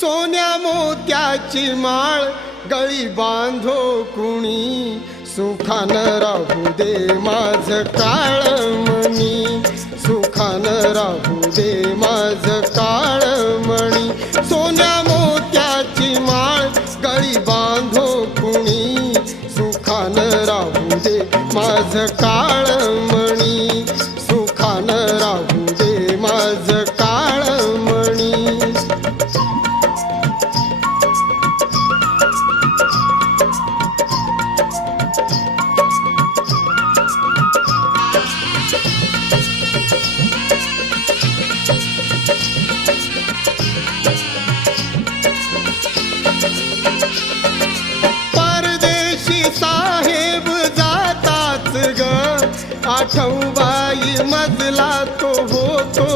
सोन्या मोत्याची माळ गळी बांधो कुणी, सुखानं राहू दे माझ काळमणी, सुखानं राहू दे माझ काळमणी. सोन्या मोत्याची माळ गळी बांधो कुणी, सुखानं राहू दे माझ काळमणी, सुखानं राहू दे माझ काळमणी. परदेशी साहेब जाताच ग, आठवबाई मजला तो होतो